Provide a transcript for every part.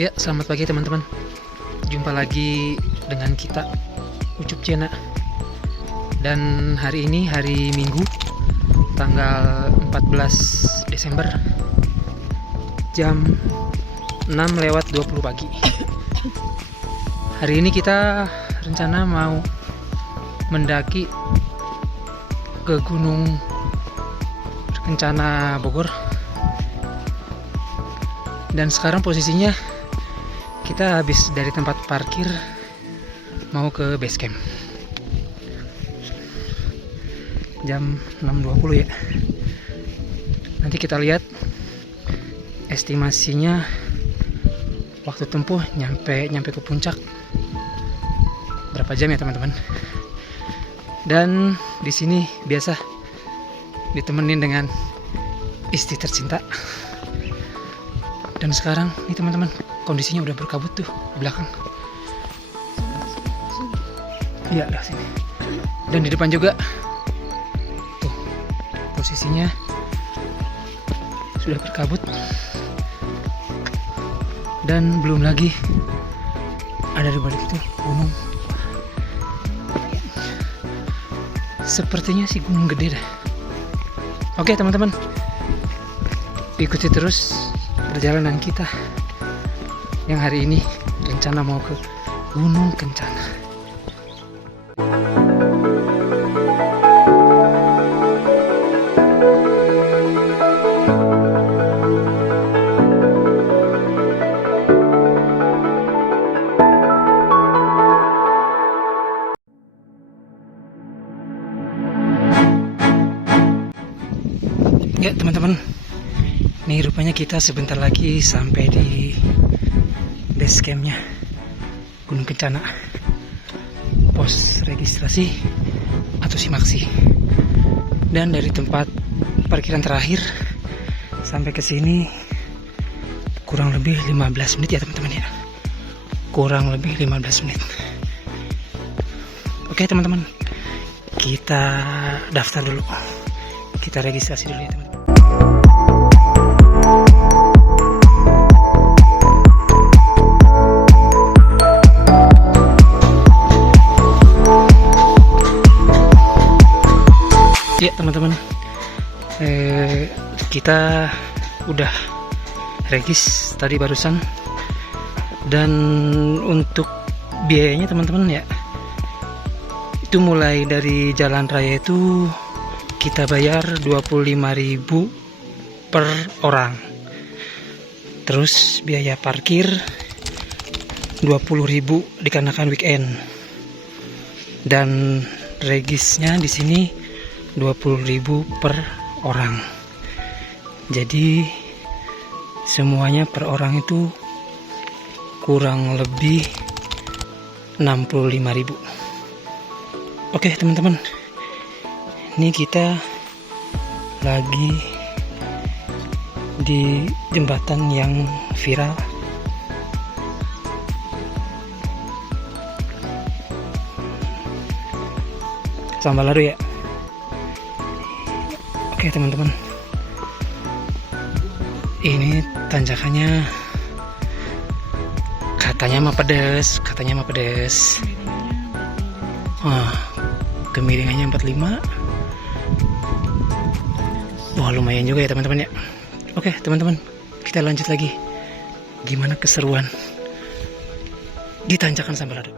Ya, selamat pagi teman-teman. Jumpa lagi dengan kita, Ucup Cena. Dan hari ini hari Minggu, tanggal 14 Desember, jam 6:20 pagi. Hari ini kita rencana mau mendaki ke Gunung Kencana Bogor. Dan sekarang posisinya kita habis dari tempat parkir mau ke base camp. Jam 6:20 ya. Nanti kita lihat estimasinya waktu tempuh nyampe ke puncak berapa jam ya teman-teman. Dan di sini biasa ditemenin dengan istri tercinta. Dan sekarang nih teman-teman, kondisinya udah berkabut tuh di belakang. Iya, lah sini. Dan di depan juga tuh posisinya sudah berkabut. Dan belum lagi ada di balik itu gunung. Sepertinya sih gunung gede dah. Oke teman-teman, ikuti terus perjalanan kita yang hari ini rencana mau ke Gunung Kencana. Ya teman-teman, nih rupanya kita sebentar lagi sampai di base campnya Gunung Kencana, pos registrasi atau Simaksi. Dan dari tempat parkiran terakhir sampai ke sini kurang lebih 15 menit ya teman-teman ya. Kurang lebih 15 menit. Oke teman-teman, kita daftar dulu. Kita registrasi dulu ya teman-teman. Ya teman-teman, kita udah regis tadi barusan. Dan untuk biayanya teman-teman ya, itu mulai dari jalan raya itu kita bayar 25.000 per orang. Terus biaya parkir 20.000 dikarenakan weekend. Dan regisnya di sini 20.000 per orang. Jadi semuanya per orang itu kurang lebih 65.000. Oke teman-teman, ini kita lagi di jembatan yang viral. Sambalado ya. Oke teman-teman, ini tanjakannya katanya mah pedes. Kemiringannya 45. Wah lumayan juga ya teman-teman ya. Oke teman-teman, kita lanjut lagi. Gimana keseruan di tanjakan Sambalado.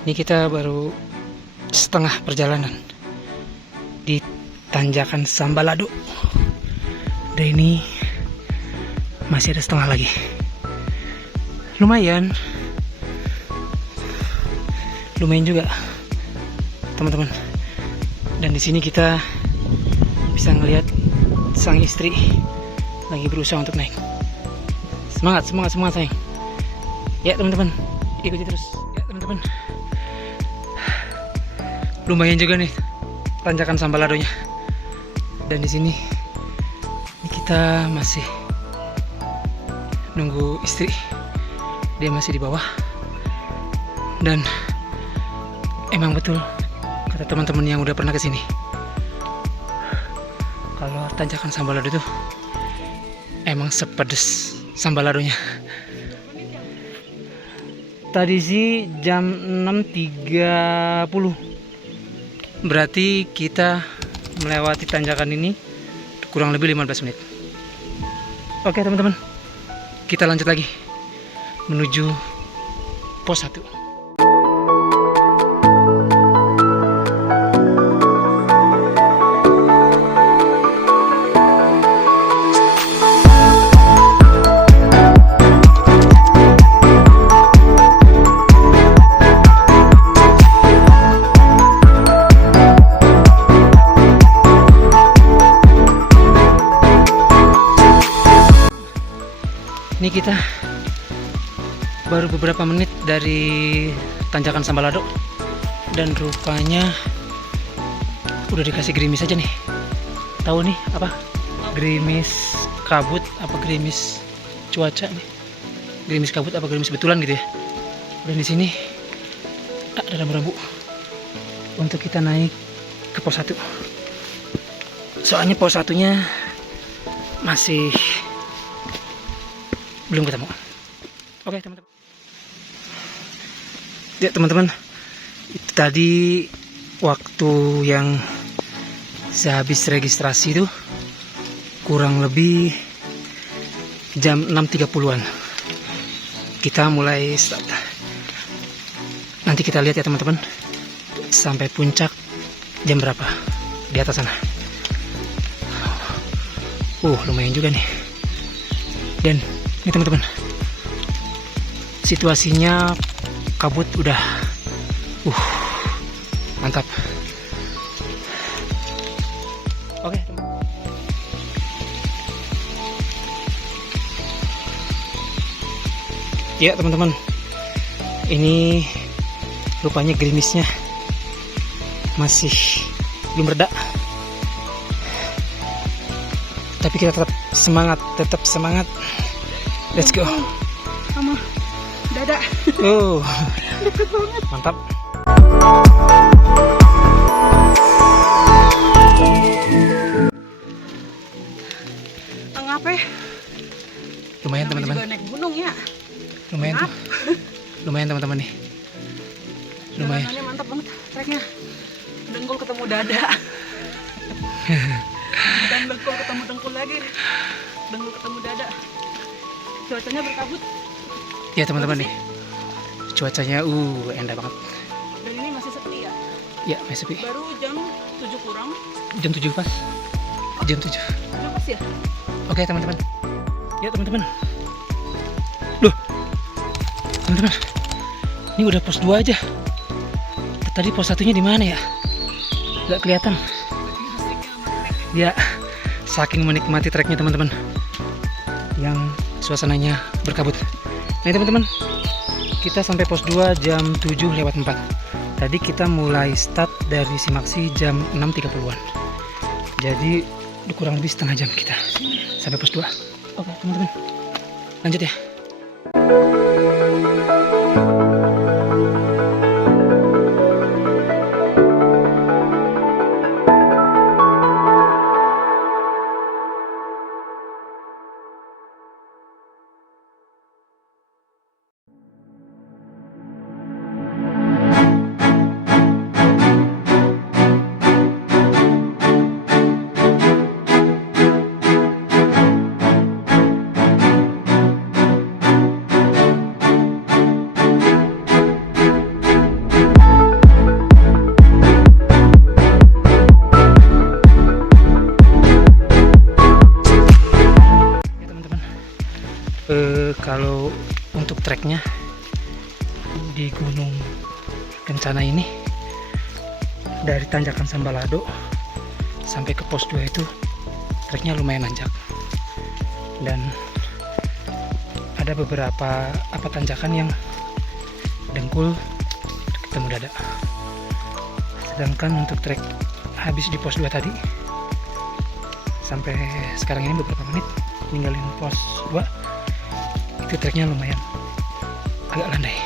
Ini kita baru setengah perjalanan di tanjakan Sambalado. Dan ini masih ada setengah lagi. Lumayan juga teman-teman. Dan di sini kita bisa ngelihat sang istri lagi berusaha untuk naik. Semangat sayang. Ya teman-teman, ikuti terus ya teman-teman. Lumayan juga nih tanjakan Sambaladonya. Dan di sini ini kita masih nunggu istri, dia masih di bawah. Dan emang betul kata teman-teman yang udah pernah kesini, kalau tanjakan Sambalado itu emang sepedes Sambaladonya. Tadi sih jam 6.30, berarti kita melewati tanjakan ini kurang lebih 15 menit. Oke teman-teman, kita lanjut lagi menuju pos 1. Ini kita baru beberapa menit dari tanjakan Sambalado dan rupanya udah dikasih gerimis aja nih. Tahu nih apa? Gerimis kabut apa gerimis cuaca nih? Gerimis kabut apa gerimis betulan gitu ya. Dan di sini ada rambu-rambu untuk kita naik ke pos 1. Soalnya pos 1-nya masih belum ketemu. Oke teman-teman. Ya teman-teman, itu tadi waktu yang sehabis registrasi itu kurang lebih jam 6.30-an. Kita mulai start. Nanti kita lihat ya teman-teman, sampai puncak jam berapa di atas sana. Lumayan juga nih. Dan ini teman-teman, situasinya kabut udah mantap. Oke teman. Ya teman-teman, ini rupanya gerimisnya masih belum reda, tapi kita tetap semangat. Let's go. Sama dada. Deket banget. Mantap. Ngapain? Lumayan teman-teman. Juga naik gunung ya. Lumayan tuh. Lumayan teman-teman nih. Lumayan. Jalanannya mantap banget treknya. Dengkul ketemu dada. Dan dengkul ketemu dengkul lagi. Dengkul ketemu dada. Cuacanya berkabut. Ya teman-teman nih, cuacanya enak banget. Dan ini masih sepi ya? Ya masih sepi. Baru jam 7 kurang. Jam 7 pas. Jam 7. Udah pas ya? Oke teman-teman. Ya teman-teman. Loh, teman-teman, ini udah pos 2 aja. Tadi pos 1-nya di mana ya? Gak kelihatan. Ya, saking menikmati treknya teman-teman, yang suasananya berkabut. Nah teman-teman, kita sampai pos 2 jam 7:04. Tadi kita mulai start dari Simaksi jam 6.30-an. Jadi kurang lebih setengah jam kita sampai pos 2. Oke teman-teman, lanjut ya. Kalau untuk treknya di Gunung Kencana ini, dari tanjakan Sambalado sampai ke pos 2 itu treknya lumayan nanjak, dan ada beberapa tanjakan yang dengkul ketemu dada. Sedangkan untuk trek habis di pos 2 tadi sampai sekarang ini beberapa menit ninggalin pos 2, itu treknya lumayan agak landai.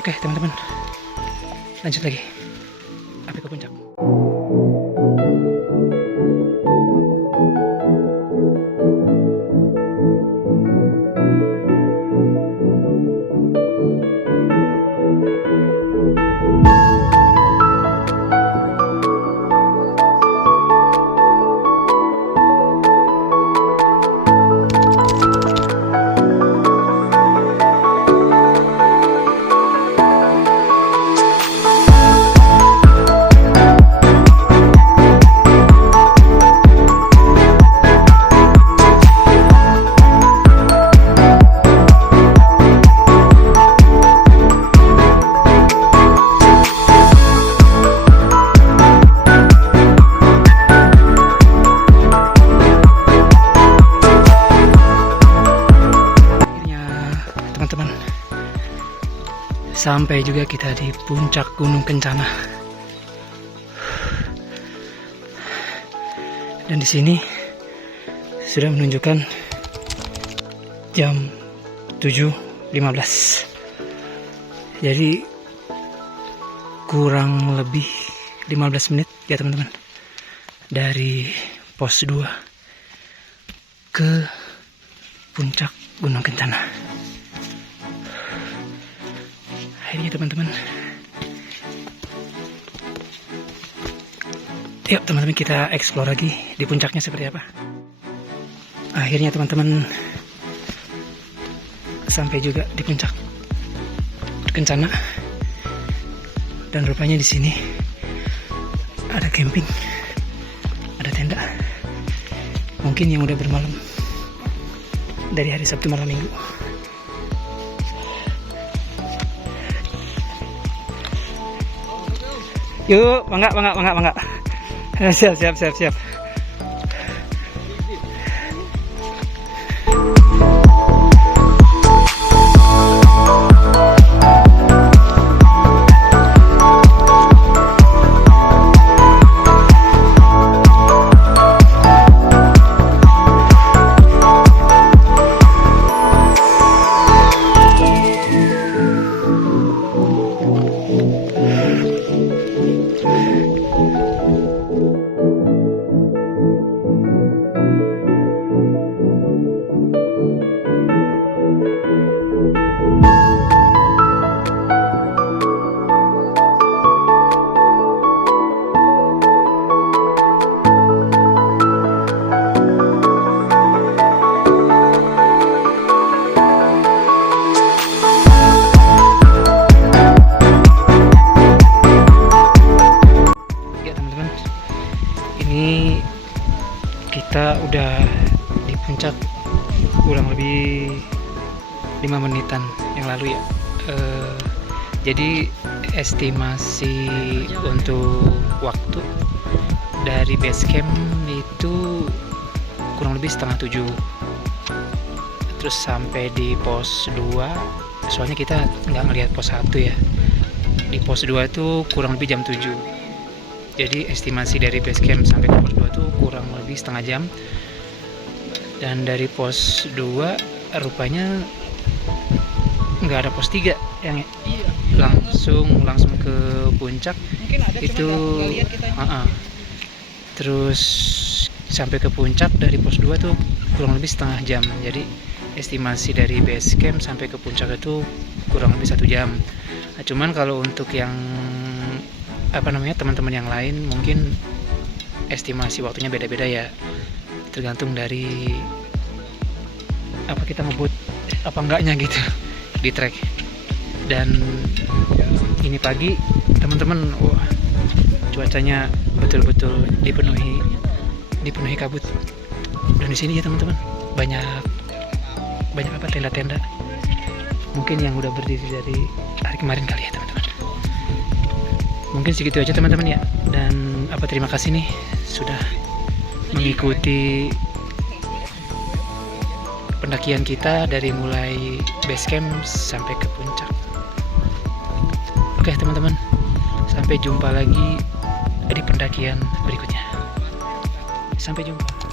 Oke teman-teman, lanjut lagi sampai ke puncak. Teman-teman, sampai juga kita di puncak Gunung Kencana. Dan di sini sudah menunjukkan jam 7.15. Jadi kurang lebih 15 menit ya teman-teman dari pos 2 ke puncak Gunung Kencana. Akhirnya teman-teman, yuk teman-teman kita explore lagi di puncaknya seperti apa. Akhirnya teman-teman sampai juga di puncak Kencana, dan rupanya di sini ada camping, ada tenda. Mungkin yang udah bermalam dari hari Sabtu malam Minggu. Yuk, bangga. Siap. Kita udah di puncak kurang lebih 5 menitan yang lalu ya. Jadi estimasi untuk waktu dari base camp itu kurang lebih setengah 7. Terus sampai di pos 2, soalnya kita nggak ngelihat pos 1 ya. Di pos 2 itu kurang lebih jam 7. Jadi estimasi dari base camp sampai ke pos 2 itu kurang lebih setengah jam. Dan dari pos 2 rupanya nggak ada pos 3 yang langsung ke puncak. Mungkin ada, Itu kita. Terus sampai ke puncak dari pos 2 tuh kurang lebih setengah jam. Jadi estimasi dari base camp sampai ke puncak itu kurang lebih 1 jam. Nah, cuman kalau untuk yang teman-teman yang lain mungkin estimasi waktunya beda-beda ya, tergantung dari kita ngebut apa enggaknya gitu di trek. Dan ini pagi teman-teman, cuacanya betul-betul dipenuhi kabut. Dan di sini ya teman-teman banyak tenda-tenda, mungkin yang udah berdiri dari hari kemarin kali ya teman-teman. Mungkin segitu aja teman-teman ya. Dan terima kasih nih sudah mengikuti pendakian kita dari mulai base camp sampai ke puncak. Oke teman-teman, sampai jumpa lagi di pendakian berikutnya. Sampai jumpa.